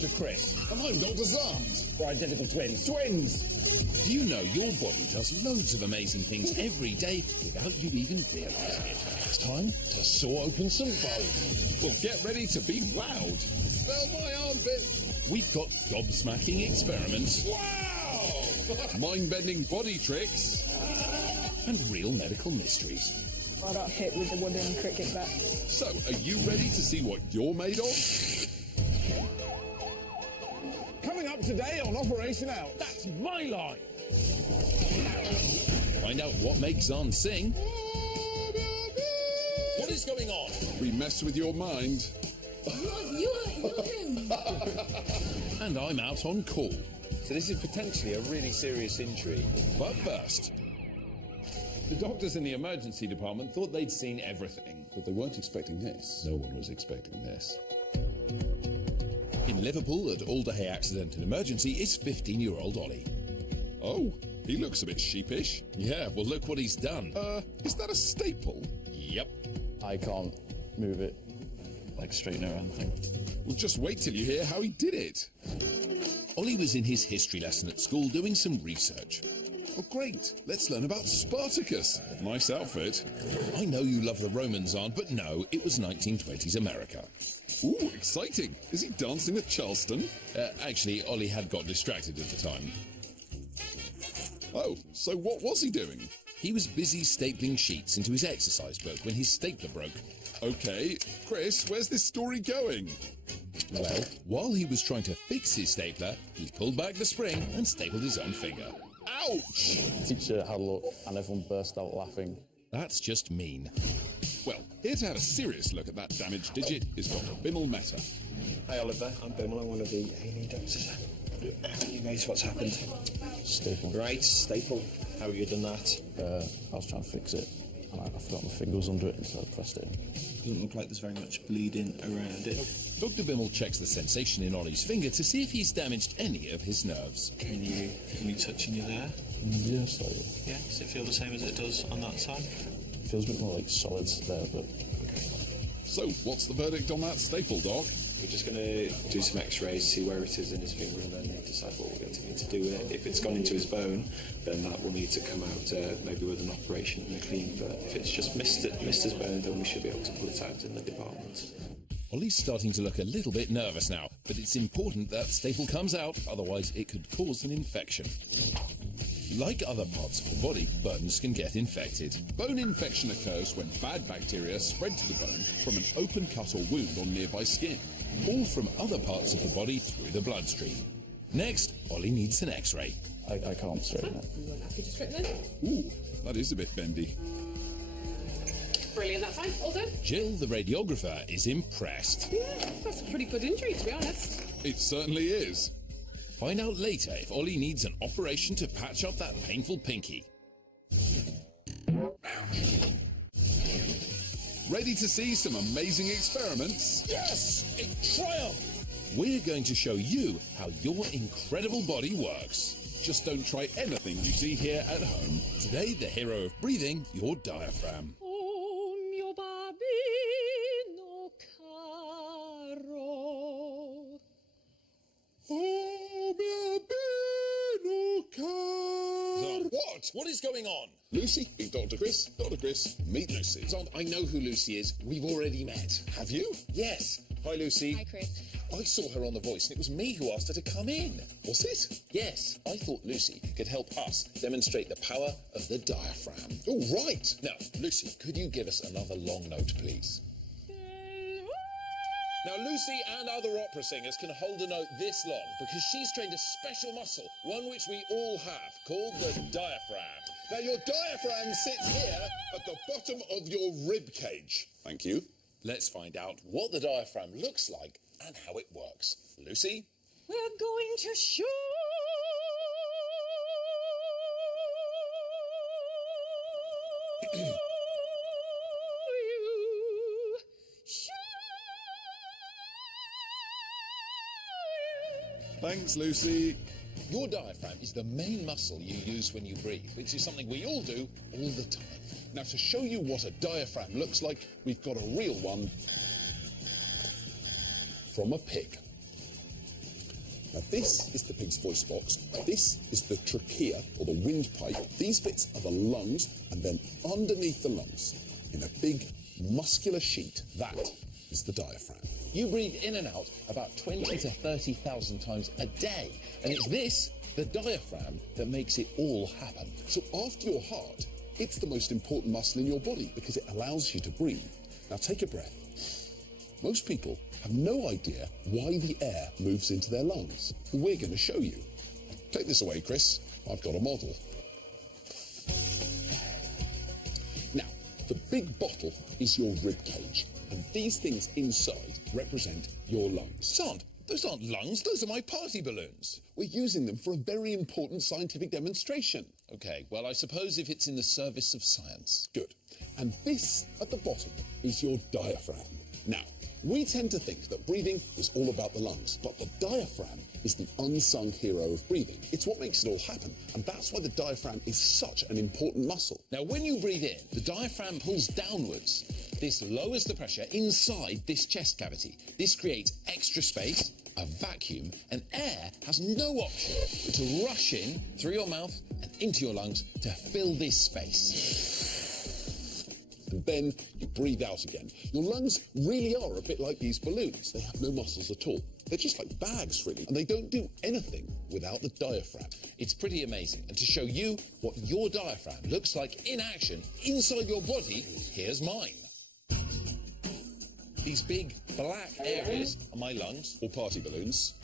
Dr. Chris. And I'm Dr. Zant. We're identical twins. Twins! Do you know your body does loads of amazing things every day without you even realising it? It's time to saw open some bone. Well, get ready to be wowed. Smell my armpit. We've got gobsmacking experiments. Wow! Mind-bending body tricks. And real medical mysteries. I got hit with the wooden cricket bat. So, are you ready to see what you're made of? Coming up today on Operation Out. That's my line! Find out what makes Zan sing. What is going on? We mess with your mind. You're him. And I'm out on call. So this is potentially a really serious injury. But first, The doctors in the emergency department thought they'd seen everything. But they weren't expecting this. No one was expecting this. in Liverpool at Alderhay Accident and Emergency is 15-year-old Ollie. Oh, he looks a bit sheepish. Yeah, well, look what he's done. Is that a staple? Yep. I can't move it, like straighten or anything. Well, just wait till you hear how he did it. Ollie was in his history lesson at school doing some research. Oh, great. Let's learn about Spartacus. Nice outfit. I know you love the Romans, Aunt, but no, it was 1920s America. Ooh, exciting. Is he dancing at Charleston? Actually, Ollie had got distracted at the time. Oh, so what was he doing? He was busy stapling sheets into his exercise book when his stapler broke. Okay, Chris, where's this story going? Well, while he was trying to fix his stapler, he pulled back the spring and stapled his own finger. Ouch! Teacher had a look and everyone burst out laughing. That's just mean. Well, here to have a serious look at that damaged digit is Dr. Bimmel Mehta. Hi Oliver, I'm Bimmel, I'm one of the A&E doctors. You guys, what's happened? Staple. Right, staple. How have you done that? I was trying to fix it and I forgot my finger was under it and so I pressed it in. Doesn't look like there's very much bleeding around it. Dr. Bimmel checks the sensation in Ollie's finger to see if he's damaged any of his nerves. Can you feel me touching you there? Yeah, slightly. Yeah, does it feel the same as it does on that side? It feels a bit more like solids there, but... So, what's the verdict on that staple, Doc? We're just going to do some x-rays, see where it is in his finger, and then decide what we're going to need to do with it. If it's gone into his bone, then that will need to come out maybe with an operation and a clean. But if it's just missed his bone, then we should be able to pull it out in the department. Ollie's starting to look a little bit nervous now, but it's important that staple comes out, otherwise it could cause an infection. Like other parts of the body, bones can get infected. Bone infection occurs when bad bacteria spread to the bone from an open cut or wound on nearby skin, All from other parts of the body through the bloodstream. Next, Ollie needs an x-ray. I can't straighten it. Happy to straighten it? Ooh, that is a bit bendy. Brilliant, that's fine. All done? Jill, the radiographer, is impressed. Yeah, that's a pretty good injury, to be honest. It certainly is. Find out later if Ollie needs an operation to patch up that painful pinky. Ready to see some amazing experiments? Yes! A triumph! We're going to show you how your incredible body works. Just don't try anything you see here at home. Today, the hero of breathing, your diaphragm. Oh, mio bambino caro. Oh, mio bambino caro. What? What is going on? Lucy, meet Dr. Chris. Dr. Chris, meet Lucy. Zon, I know who Lucy is. We've already met. Have you? Yes. Hi, Lucy. Hi, Chris. I saw her on The Voice, and it was me who asked her to come in. Was it? Yes. I thought Lucy could help us demonstrate the power of the diaphragm. Oh, right. Now, Lucy, could you give us another long note, please? Now, Lucy and other opera singers can hold a note this long because she's trained a special muscle, one which we all have, called the diaphragm. Now, your diaphragm sits here at the bottom of your rib cage. Thank you. Let's find out what the diaphragm looks like and how it works. Lucy? We're going to show you. Thanks, Lucy. Your diaphragm is the main muscle you use when you breathe, which is something we all do all the time. Now, to show you what a diaphragm looks like, we've got a real one from a pig. Now this is the pig's voice box, this is the trachea, or the windpipe. These bits are the lungs, and then underneath the lungs, in a big muscular sheet, that is the diaphragm. You breathe in and out about 20 to 30,000 times a day, and it's this, the diaphragm, that makes it all happen. So after your heart, it's the most important muscle in your body because it allows you to breathe. Now take a breath. Most people have no idea why the air moves into their lungs. We're going to show you. Take this away, Chris. I've got a model. Now, the big bottle is your rib cage, and these things inside represent your lungs. Son, those aren't lungs, those are my party balloons. We're using them for a very important scientific demonstration. Okay, well, I suppose if it's in the service of science. Good. And this, at the bottom, is your diaphragm. Now, we tend to think that breathing is all about the lungs, but the diaphragm is the unsung hero of breathing. It's what makes it all happen, and that's why the diaphragm is such an important muscle. Now, when you breathe in, the diaphragm pulls downwards. This lowers the pressure inside this chest cavity. This creates extra space, a vacuum, and air has no option but to rush in through your mouth and into your lungs to fill this space. And then you breathe out again. Your lungs really are a bit like these balloons. They have no muscles at all. They're just like bags, really, and they don't do anything without the diaphragm. It's pretty amazing. And to show you what your diaphragm looks like in action inside your body, here's mine. These big black areas are my lungs, Or party balloons.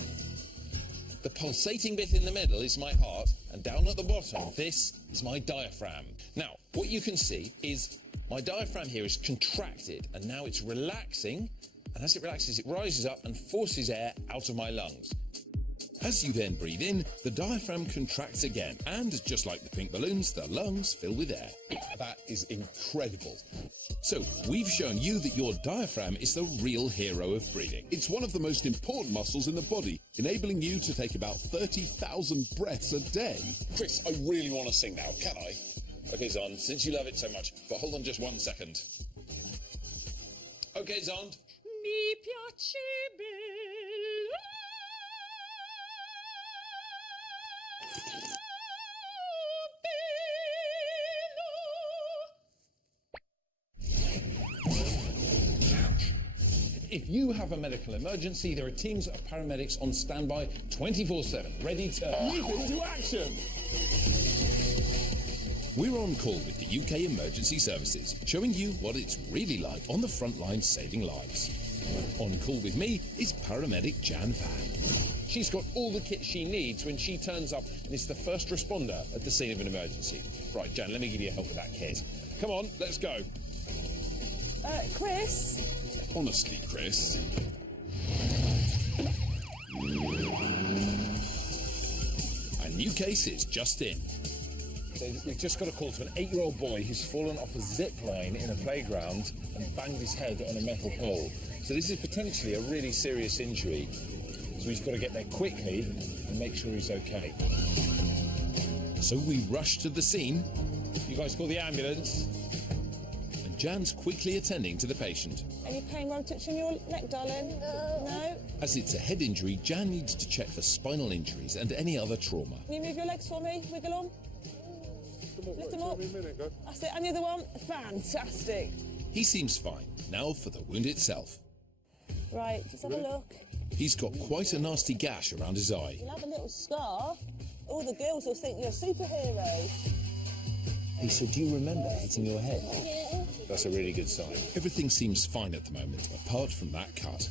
the pulsating bit in the middle is my heart, and down at the bottom, this is my diaphragm. Now, what you can see is my diaphragm here is contracted, and now it's relaxing, and as it relaxes, it rises up and forces air out of my lungs. As you then breathe in, the diaphragm contracts again, and just like the pink balloons, the lungs fill with air. That is incredible. So, we've shown you that your diaphragm is the real hero of breathing. It's one of the most important muscles in the body, enabling you to take about 30,000 breaths a day. Chris, I really want to sing now. Can I? Okay, Zond, since you love it so much, but hold on just 1 second. Okay, Zond. Mi piace If you have a medical emergency, there are teams of paramedics on standby 24/7, ready to leap into action. We're on call with the UK Emergency Services, showing you what it's really like on the front line saving lives. On call with me is paramedic Jan Van. She's got all the kit she needs when she turns up and is the first responder at the scene of an emergency. Right, Jan, let me give you help with that kit. Come on, let's go. Chris? Honestly, Chris. A new case is just in. So we've just got a call to an 8-year-old boy who's fallen off a zip line in a playground and banged his head on a metal pole. So this is potentially a really serious injury. So we've got to get there quickly and make sure he's okay. So we rush to the scene. You guys call the ambulance. And Jan's quickly attending to the patient. Any pain while I'm touching your neck, darling? No? As it's a head injury, Jan needs to check for spinal injuries and any other trauma. Can you move your legs for me? Wiggle on. Lift them up. That's it. And the other one? Fantastic. He seems fine. Now for the wound itself. Right, just have a look. He's got quite a nasty gash around his eye. You'll have a little scar. All the girls will think you're a superhero. He said, do you remember hitting your head? That's a really good sign. Everything seems fine at the moment, apart from that cut.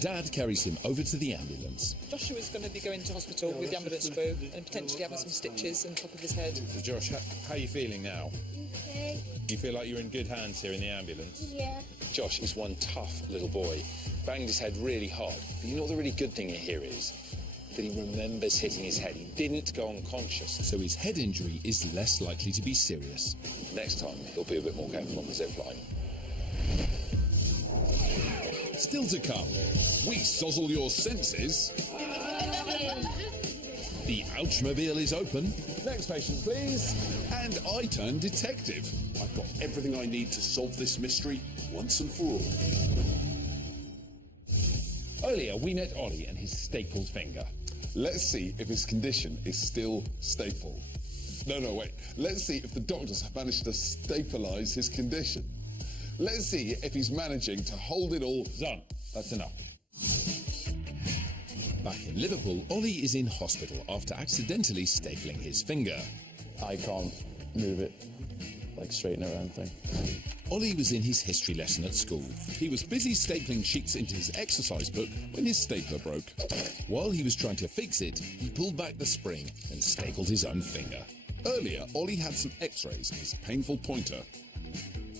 Dad carries him over to the ambulance. Joshua's going to be going to hospital with the ambulance crew and potentially having some stitches on top of his head. So Josh, how are you feeling now? Okay. You feel like you're in good hands here in the ambulance? Yeah. Josh is one tough little boy. Banged his head really hard. But you know what the really good thing here is? That he remembers hitting his head. He didn't go unconscious. So his head injury is less likely to be serious. Next time, he'll be a bit more careful on the zip line. Still to come. We sozzle your senses. The Ouchmobile is open. Next patient, please. And I turn detective. I've got everything I need to solve this mystery once and for all. Earlier, we met Ollie and his stapled finger. Let's see if his condition is still stapled. No, wait. Let's see if the doctors have managed to stabilise his condition. Let's see if he's managing to hold it all. Zon, that's enough. Back in Liverpool, Ollie is in hospital after accidentally stapling his finger. I can't move it, like straighten it or anything. Ollie was in his history lesson at school. He was busy stapling sheets into his exercise book when his stapler broke. While he was trying to fix it, he pulled back the spring and stapled his own finger. Earlier, Ollie had some x-rays of his painful pointer.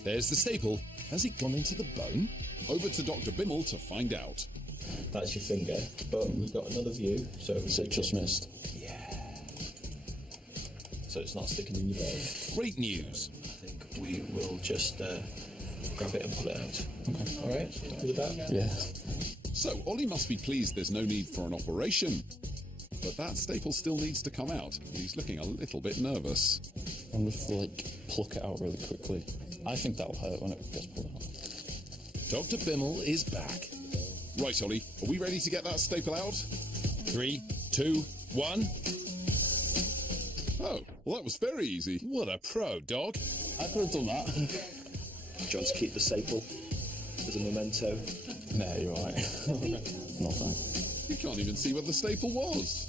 There's the staple. Has it gone into the bone? Over to Dr. Bimmel to find out. That's your finger, but we've got another view. So it just missed? Yeah. So it's not sticking in your bone. Great news. I think we will just grab it and pull it out. Okay. All right? Happy with that? Yeah. So Ollie must be pleased there's no need for an operation. But that staple still needs to come out. He's looking a little bit nervous. I wonder if we'll, pluck it out really quickly. I think that'll hurt when it gets pulled out. Dr. Bimmel is back. Right, Ollie, are we ready to get that staple out? 3, 2, 1. Oh, well, that was very easy. What a pro, dog. I could have done that. Do you want to keep the staple as a memento? No, you're right. No thanks. You can't even see what the staple was.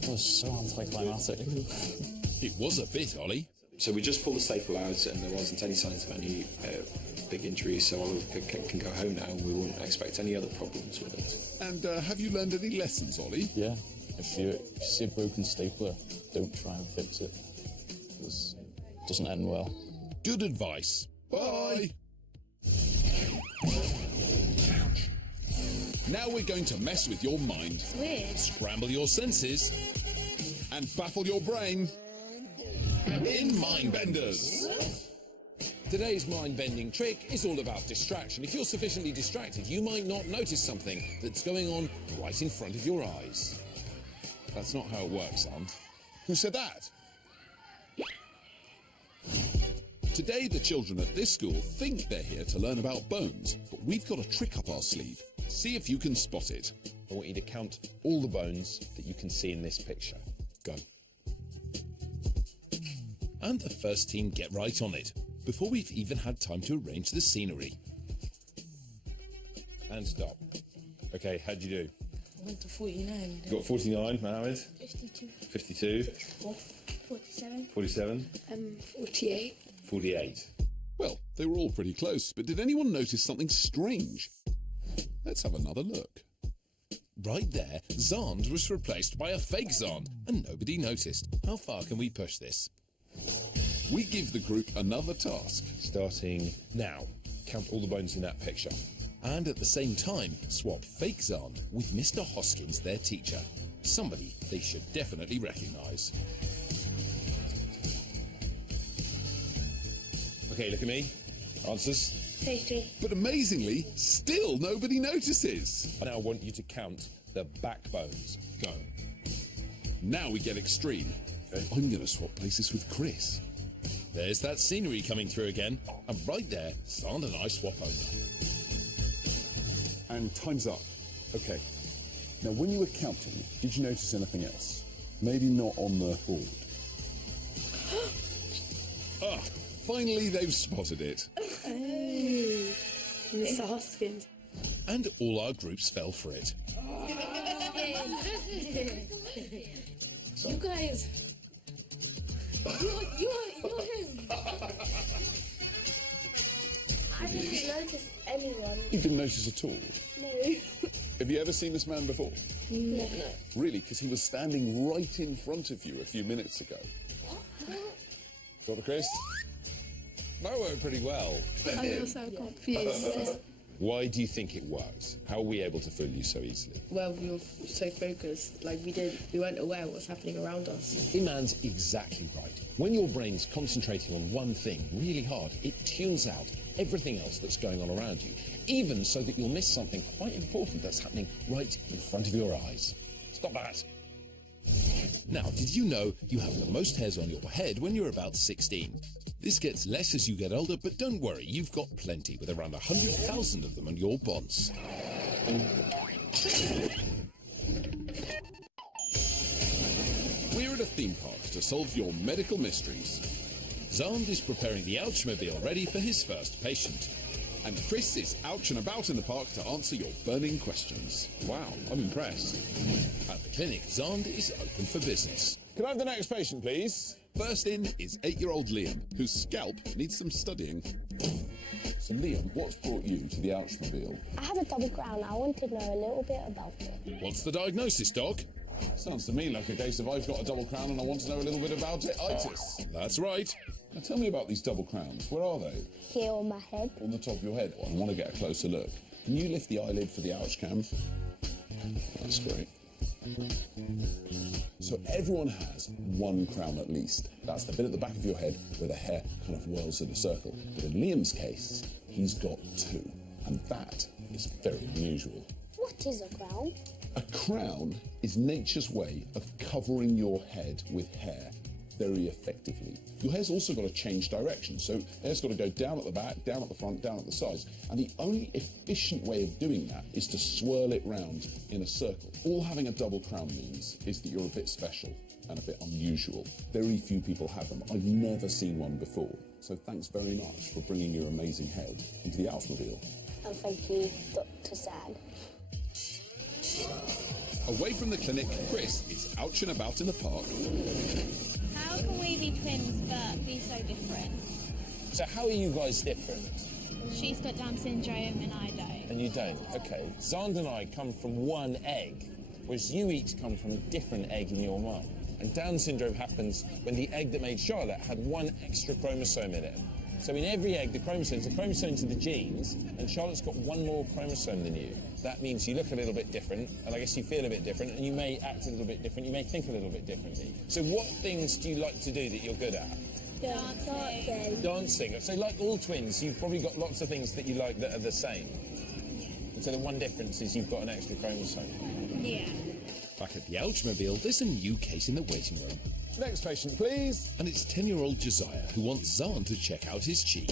It was so anticlimactic. It was a bit, Ollie. So we just pulled the staple out and there wasn't any signs of any big injuries, so Ollie can go home now and we won't expect any other problems with it. And have you learned any lessons, Ollie? Yeah. If you see a broken stapler, don't try and fix it. Because it doesn't end well. Good advice. Bye! Now we're going to mess with your mind. It's weird. Scramble your senses. And baffle your brain. In Mindbenders. Today's mind-bending trick is all about distraction. If you're sufficiently distracted, you might not notice something that's going on right in front of your eyes. That's not how it works, Aunt. Who said that? Today, the children at this school think they're here to learn about bones, but we've got a trick up our sleeve. See if you can spot it. I want you to count all the bones that you can see in this picture. Go. And the first team get right on it, before we've even had time to arrange the scenery. And stop. Okay, how'd you do? I went to 49. You got 49, Mohammed? 52. 52. 47. 47. 48. 48. Well, they were all pretty close, but did anyone notice something strange? Let's have another look. Right there, Zond was replaced by a fake Zond, and nobody noticed. How far can we push this? We give the group another task. Starting now. Count all the bones in that picture. And at the same time, swap fake Zond with Mr. Hoskins, their teacher. Somebody they should definitely recognise. Okay, look at me. Answers. 33. But amazingly, still nobody notices. I now want you to count the backbones. Go. Now we get extreme. Okay. I'm going to swap places with Chris. There's that scenery coming through again. And right there, Zond and I swap over. And time's up. Okay. Now, when you were counting, did you notice anything else? Maybe not on the board. Ah, finally they've spotted it. Oh, Mr. Hoskins. And all our groups fell for it. You guys. You're him. I didn't notice anyone. You didn't notice at all? No. Have you ever seen this man before? No. Really? Because he was standing right in front of you a few minutes ago. Dr. Chris? That worked pretty well. I was so confused. Why do you think it works? How are we able to fool you so easily? Well, we were so focused, like we weren't aware of what's happening around us. Iman's exactly right. When your brain's concentrating on one thing really hard, it tunes out everything else that's going on around you, even so that you'll miss something quite important that's happening right in front of your eyes. Stop that. Now, did you know you have the most hairs on your head when you're about 16? This gets less as you get older, but don't worry, you've got plenty, with around 100,000 of them on your bonds. We're at a theme park to solve your medical mysteries. Zand is preparing the Ouchmobile ready for his first patient. And Chris is out and about in the park to answer your burning questions. Wow, I'm impressed. At the clinic, Zand is open for business. Can I have the next patient, please? First in is 8-year-old Liam, whose scalp needs some studying. So Liam, what's brought you to the Ouchmobile? I have a double crown. I want to know a little bit about it. What's the diagnosis, Doc? Sounds to me like a case of I've got a double crown and I want to know a little bit about it. Itis. That's right. Now tell me about these double crowns. Where are they? Here on my head. On the top of your head. I want to get a closer look. Can you lift the eyelid for the ouch cam? That's great. So everyone has one crown at least. That's the bit at the back of your head where the hair kind of whirls in a circle. But in Liam's case, he's got two. And that is very unusual. What is a crown? A crown is nature's way of covering your head with hair very effectively. Your hair's also got to change direction, so hair's got to go down at the back, down at the front, down at the sides. And the only efficient way of doing that is to swirl it round in a circle. All having a double crown means is that you're a bit special and a bit unusual. Very few people have them. I've never seen one before. So thanks very much for bringing your amazing head into the Ouchmobile. And thank you, Dr. Sad. Away from the clinic, Chris is ouch and about in the park. How can we be twins but be so different? So how are you guys different? She's got Down syndrome and I don't. And you don't? Okay. Zand and I come from one egg, whereas you each come from a different egg in your mum. And Down syndrome happens when the egg that made Charlotte had one extra chromosome in it. So in every egg, the chromosomes are the genes, and Charlotte's got one more chromosome than you. That means you look a little bit different, and I guess you feel a bit different, and you may act a little bit different, you may think a little bit differently. So what things do you like to do that you're good at? Dancing. Dancing. So like all twins, you've probably got lots of things that you like that are the same. And so the one difference is you've got an extra chromosome. Yeah. Back at the Ouchmobile, there's a new case in the waiting room. Next patient, please. And it's 10-year-old Josiah who wants Zand to check out his cheek.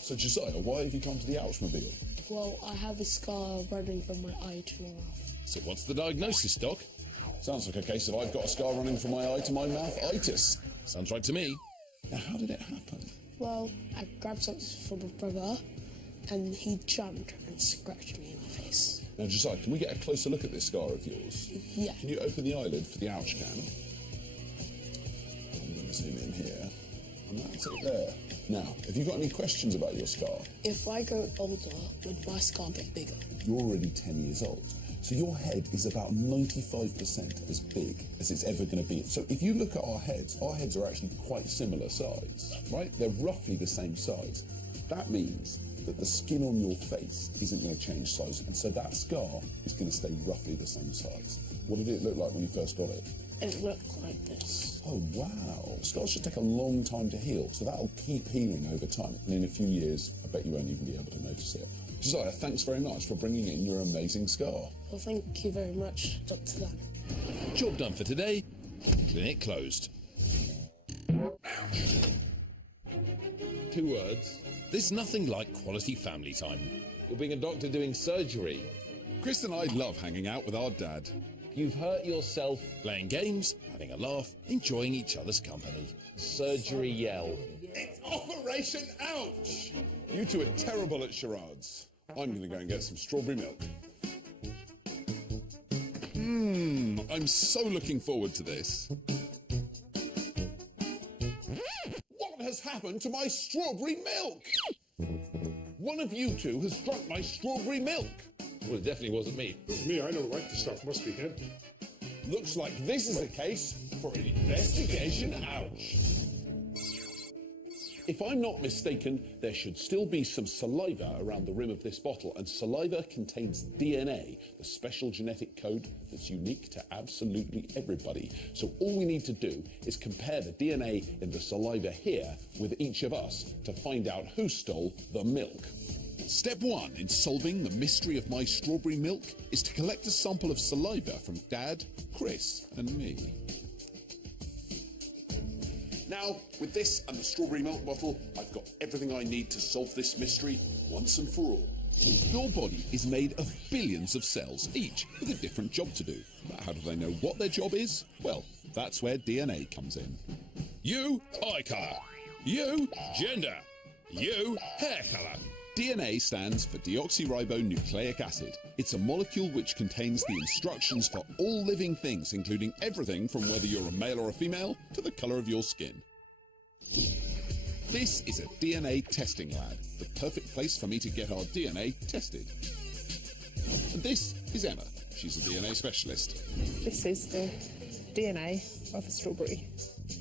So Josiah, why have you come to the Ouchmobile? Well, I have a scar running from my eye to my mouth. So what's the diagnosis, Doc? Sounds like a case of I've got a scar running from my eye to my mouth, itis. Sounds right to me. Now, how did it happen? Well, I grabbed something from my brother, and he jumped and scratched me in the face. Now, Josiah, can we get a closer look at this scar of yours? Yeah. Can you open the eyelid for the ouch cam? I'm going to zoom in here. And that's it there. Now, have you got any questions about your scar? If I grow older, would my scar get bigger? You're already 10 years old. So your head is about 95% as big as it's ever going to be. So if you look at our heads are actually quite similar size, right? They're roughly the same size. That means that the skin on your face isn't going to change size, and so that scar is going to stay roughly the same size. What did it look like when you first got it? It looked like this. Oh, wow. Scars should take a long time to heal, so that'll keep healing over time. And in a few years, I bet you won't even be able to notice it. Josiah, thanks very much for bringing in your amazing scar. Well, thank you very much, Dr. Dan. Job done for today. Clinic closed. 2 words. There's nothing like quality family time. You're being a doctor doing surgery. Chris and I love hanging out with our dad. You've hurt yourself. Playing games, having a laugh, enjoying each other's company. Surgery yell. It's Operation Ouch! You two are terrible at charades. I'm going to go and get some strawberry milk. I'm so looking forward to this. What has happened to my strawberry milk? One of you two has drunk my strawberry milk. Well, it definitely wasn't me. It was me, I don't like the stuff, must be him. Looks like this is a case for an investigation. Ouch. If I'm not mistaken, there should still be some saliva around the rim of this bottle, and saliva contains DNA, the special genetic code that's unique to absolutely everybody. So all we need to do is compare the DNA in the saliva here with each of us to find out who stole the milk. Step 1 in solving the mystery of my strawberry milk is to collect a sample of saliva from Dad, Chris, and me. Now, with this and the strawberry milk bottle, I've got everything I need to solve this mystery once and for all. Your body is made of billions of cells, each with a different job to do. But how do they know what their job is? Well, that's where DNA comes in. You, eye colour. You, gender. You, hair colour. DNA stands for deoxyribonucleic acid. It's a molecule which contains the instructions for all living things, including everything from whether you're a male or a female to the colour of your skin. This is a DNA testing lab, the perfect place for me to get our DNA tested. And this is Emma. She's a DNA specialist. This is the DNA of a strawberry.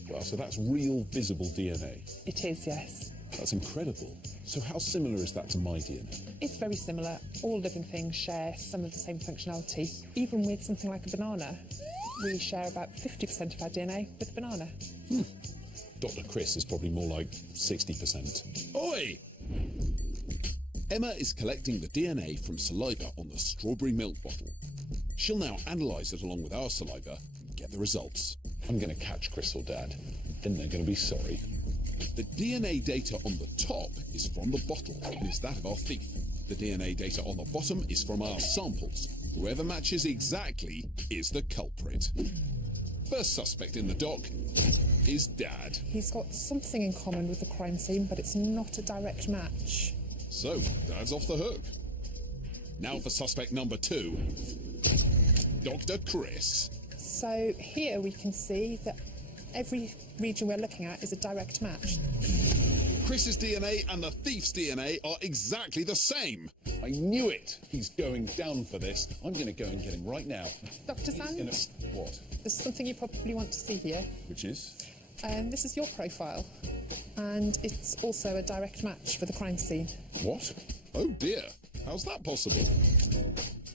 Wow, so that's real visible DNA. It is, yes. That's incredible. So how similar is that to my DNA? It's very similar. All living things share some of the same functionality. Even with something like a banana, we share about 50% of our DNA with a banana. Dr. Chris is probably more like 60%. Oi! Emma is collecting the DNA from saliva on the strawberry milk bottle. She'll now analyse it along with our saliva and get the results. I'm going to catch Chris or Dad. Then they're going to be sorry. The DNA data on the top is from the bottle and is that of our thief. The DNA data on the bottom is from our samples. Whoever matches exactly is the culprit. First suspect in the dock is Dad. He's got something in common with the crime scene, but it's not a direct match. So, Dad's off the hook. Now for suspect number 2, Dr. Chris. So here we can see that every region we're looking at is a direct match. Chris's DNA and the thief's DNA are exactly the same. I knew it. He's going down for this. I'm going to go and get him right now. Dr. Sands? What? There's something you probably want to see here. Which is? This is your profile, and it's also a direct match for the crime scene. What? Oh dear. How's that possible?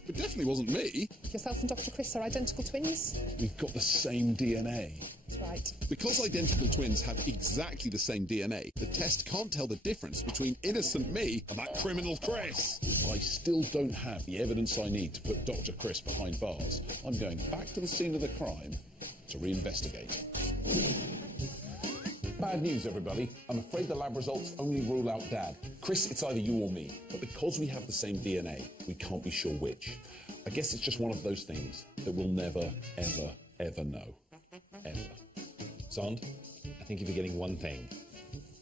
It definitely wasn't me. Yourself and Dr. Chris are identical twins? We've got the same DNA. That's right. Because identical twins have exactly the same DNA, the test can't tell the difference between innocent me and that criminal Chris. I still don't have the evidence I need to put Dr. Chris behind bars. I'm going back to the scene of the crime to reinvestigate. Bad news, everybody. I'm afraid the lab results only rule out Dad. Chris, it's either you or me. But because we have the same DNA, we can't be sure which. I guess it's just one of those things that we'll never, ever, ever know. Ever. Zond, I think you're forgetting one thing.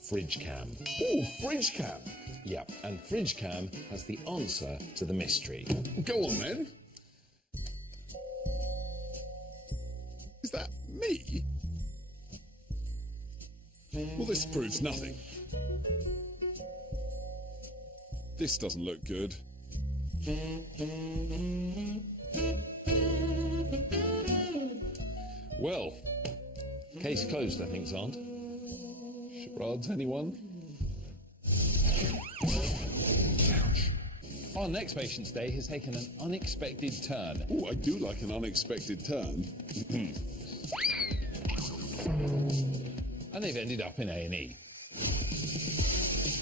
Fridge cam. Ooh, fridge cam. Yeah, and fridge cam has the answer to the mystery. Go on, then. Is that me? Well, this proves nothing. This doesn't look good. Well, case closed, I think, Zond. Charades, anyone? Our next patient's day has taken an unexpected turn. Oh, I do like an unexpected turn. And they've ended up in A&E.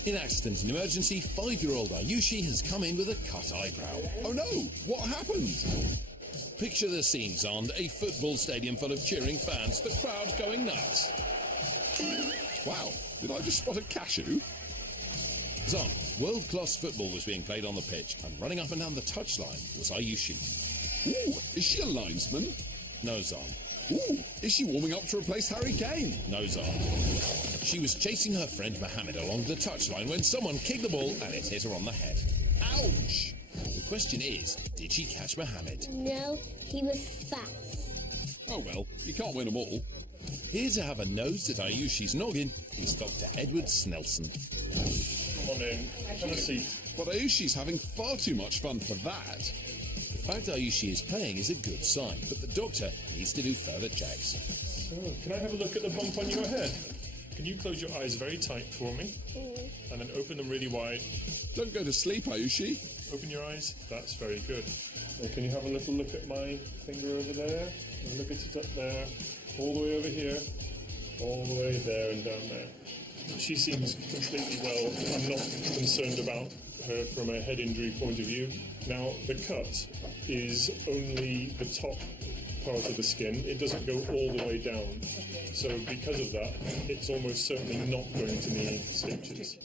In accident and emergency, 5-year-old Ayushi has come in with a cut eyebrow. Oh no! What happened? Picture the scene, Zond. A football stadium full of cheering fans, the crowd going nuts. Wow, did I just spot a cashew? Zond, world-class football was being played on the pitch, and running up and down the touchline was Ayushi. Ooh, is she a linesman? No, Zond. Ooh, is she warming up to replace Harry Kane? No, Zond. She was chasing her friend Mohammed along the touchline when someone kicked the ball and it hit her on the head. Ouch! The question is, did she catch Mohammed? No, he was fat. Oh well, you can't win them all. Here to have a nose at Ayushi's noggin is Dr. Edward Snelson. Come on in, have a seat. But Ayushi's having far too much fun for that. The fact Ayushi is playing is a good sign, but the doctor needs to do further checks. So, can I have a look at the bump on your head? Can you close your eyes very tight for me? And then open them really wide. Don't go to sleep, Ayushi. Open your eyes. That's very good. And can you have a little look at my finger over there? And look at it up there. All the way over here. All the way there and down there. She seems completely well. I'm not concerned about her from a head injury point of view. Now, the cut is only the top part of the skin. It doesn't go all the way down. So because of that, it's almost certainly not going to need stitches.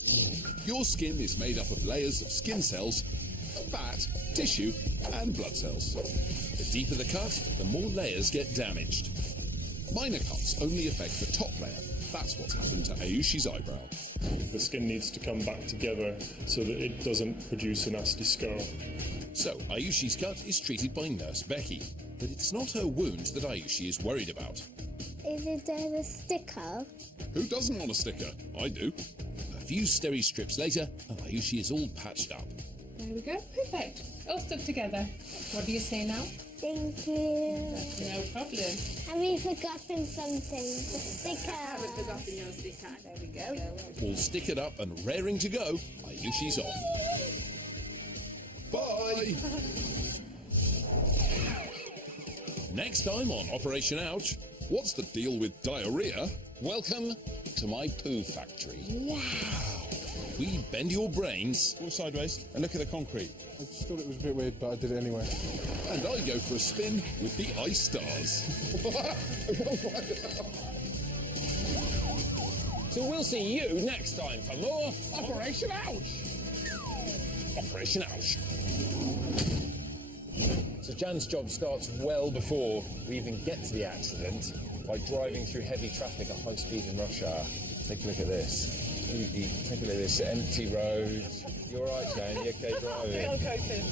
Your skin is made up of layers of skin cells, fat, tissue, and blood cells. The deeper the cut, the more layers get damaged. Minor cuts only affect the top layer. That's what's happened to Ayushi's eyebrow. The skin needs to come back together so that it doesn't produce a nasty scar. So, Ayushi's cut is treated by Nurse Becky. But it's not her wound that Ayushi is worried about. Is there a sticker? Who doesn't want a sticker? I do. A few steri strips later, and Ayushi is all patched up. There we go. Perfect. All stuck together. What do you say now? Thank you. No problem. Have you forgotten something? The sticker. I haven't forgotten your sticker. There we go. All stickered up and raring to go, Ayushi's off. Bye! Next time on Operation Ouch, what's the deal with diarrhea? Welcome to my poo factory. Wow! We bend your brains. Go sideways and look at the concrete. I just thought it was a bit weird, but I did it anyway. And I go for a spin with the ice stars. So we'll see you next time for more Operation Ouch! Operation Ouch. So Jan's job starts well before we even get to the accident by driving through heavy traffic at high speed in rush hour. Take a look at this. Take a look at this empty road. You're right, Jan. You okay driving? I'm coping.